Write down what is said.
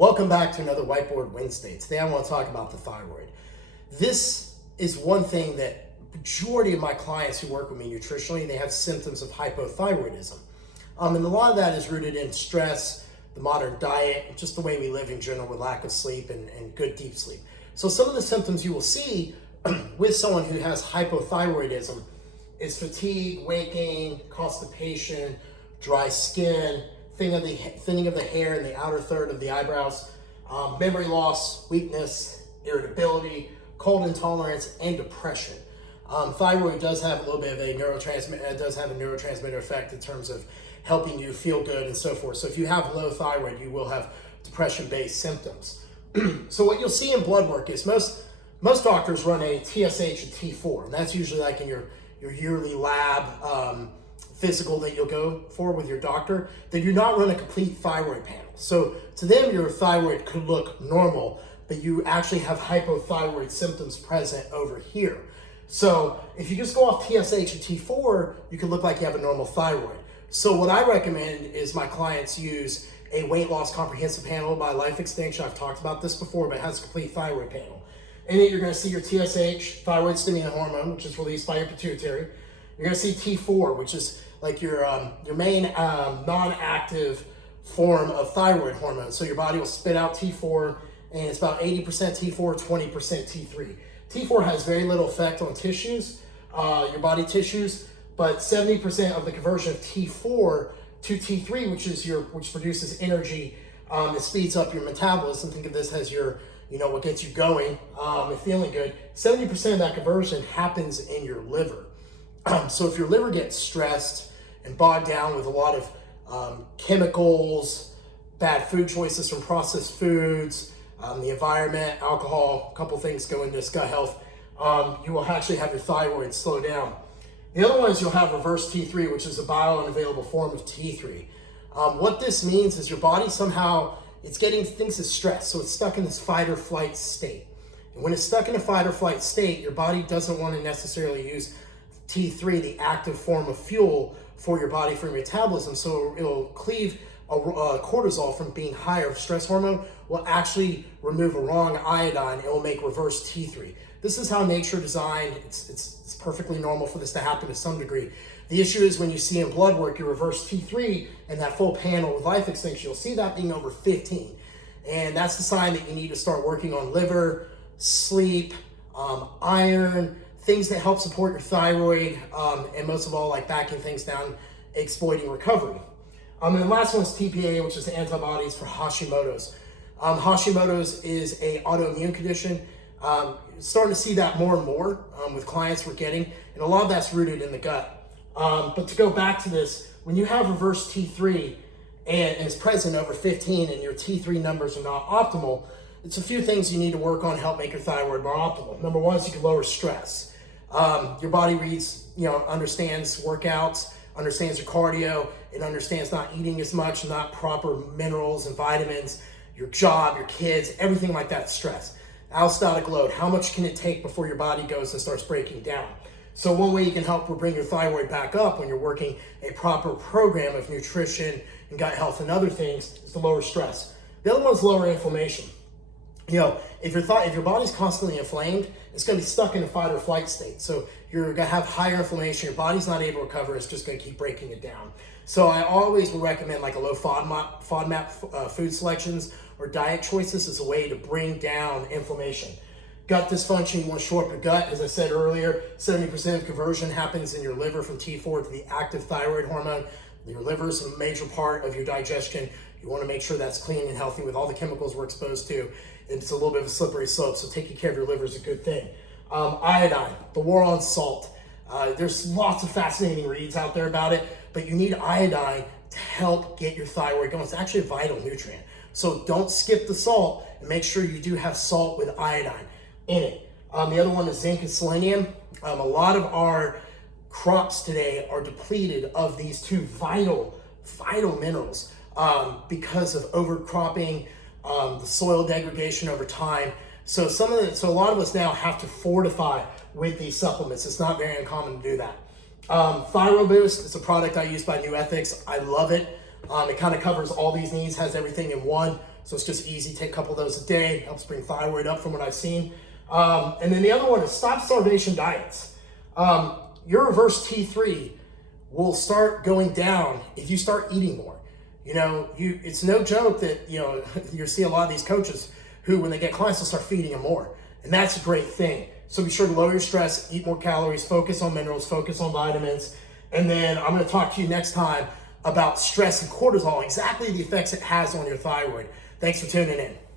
Welcome back to another Whiteboard Wednesday. Today I want to talk about the thyroid. This is one thing that majority of my clients who work with me nutritionally, they have symptoms of hypothyroidism. And a lot of that is rooted in stress, the modern diet, just the way we live in general with lack of sleep and good deep sleep. So some of the symptoms you will see with someone who has hypothyroidism is fatigue, weight gain, constipation, dry skin, thinning of the hair in the outer third of the eyebrows, memory loss, weakness, irritability, cold intolerance, and depression. Thyroid does have a little bit of a neurotransmitter effect in terms of helping you feel good and so forth. So if you have low thyroid, you will have depression-based symptoms. So what you'll see in blood work is most doctors run a TSH and T4, and that's usually like in your yearly lab physical that you'll go for with your doctor. They do not run a complete thyroid panel. So to them, your thyroid could look normal, but you actually have hypothyroid symptoms present over here. So if you just go off TSH and T4, you can look like you have a normal thyroid. So what I recommend is my clients use a weight loss comprehensive panel by Life Extension. I've talked about this before, but it has a complete thyroid panel. In it, you're going to see your TSH, thyroid stimulant hormone, which is released by your pituitary. You're going to see T4, which is like your main non-active form of thyroid hormone. So your body will spit out T4, and it's about 80% T4, 20% T3. T4 has very little effect on tissues, your body tissues, but 70% of the conversion of T4 to T3, which produces energy, it speeds up your metabolism. Think of this as your, what gets you going and feeling good. 70% of that conversion happens in your liver. So if your liver gets stressed and bogged down with a lot of chemicals, bad food choices from processed foods, the environment, alcohol, a couple things go into gut health, you will actually have your thyroid slow down. The other one is you'll have reverse T3, which is a biounavailable form of T3. What this means is your body somehow, it's getting things as stress, so it's stuck in this fight or flight state. And when it's stuck in a fight or flight state, your body doesn't want to necessarily use T3, the active form of fuel for your body, for your metabolism, so it'll cleave cortisol from being higher. Stress hormone will actually remove a wrong iodine. It will make reverse T3. This is how nature designed. It's perfectly normal for this to happen to some degree. The issue is when you see in blood work your reverse T3 and that full panel with Life Extension, you'll see that being over 15. And that's the sign that you need to start working on liver, sleep, iron, things that help support your thyroid, and most of all, like backing things down, exploiting recovery. And the last one is TPA, which is the antibodies for Hashimoto's. Hashimoto's is a autoimmune condition. Starting to see that more and more with clients we're getting, and a lot of that's rooted in the gut. But to go back to this, when you have reverse T3 and it's present over 15 and your T3 numbers are not optimal, it's a few things you need to work on to help make your thyroid more optimal. Number one is you can lower stress. Your body understands workouts, understands your cardio, it understands not eating as much, not proper minerals and vitamins, your job, your kids, everything like that, stress. Allostatic load, how much can it take before your body goes and starts breaking down? So one way you can help bring your thyroid back up when you're working a proper program of nutrition and gut health and other things is to lower stress. The other one is lower inflammation. If your body's constantly inflamed, it's going to be stuck in a fight or flight state. So you're going to have higher inflammation. Your body's not able to recover. It's just going to keep breaking it down. So I always will recommend like a low FODMAP food selections or diet choices as a way to bring down inflammation. Gut dysfunction, you want to shore up your gut. As I said earlier, 70% of conversion happens in your liver from T4 to the active thyroid hormone. Your liver is a major part of your digestion. You want to make sure that's clean and healthy with all the chemicals we're exposed to. It's a little bit of a slippery slope, so taking care of your liver is a good thing. Iodine, the war on salt. There's lots of fascinating reads out there about it, but you need iodine to help get your thyroid going. It's actually a vital nutrient. So don't skip the salt and make sure you do have salt with iodine in it. The other one is zinc and selenium. A lot of our crops today are depleted of these two vital minerals because of overcropping, the soil degradation over time. So a lot of us now have to fortify with these supplements. It's not very uncommon to do that. Thyroid Boost is a product I use by New Ethics. I love it. It kind of covers all these needs, has everything in one. So it's just easy. Take a couple of those a day. Helps bring thyroid up from what I've seen. And then the other one is stop starvation diets. Your reverse T3 will start going down if you start eating more. It's no joke that, you see a lot of these coaches who, when they get clients, will start feeding them more. And that's a great thing. So be sure to lower your stress, eat more calories, focus on minerals, focus on vitamins. And then I'm going to talk to you next time about stress and cortisol, exactly the effects it has on your thyroid. Thanks for tuning in.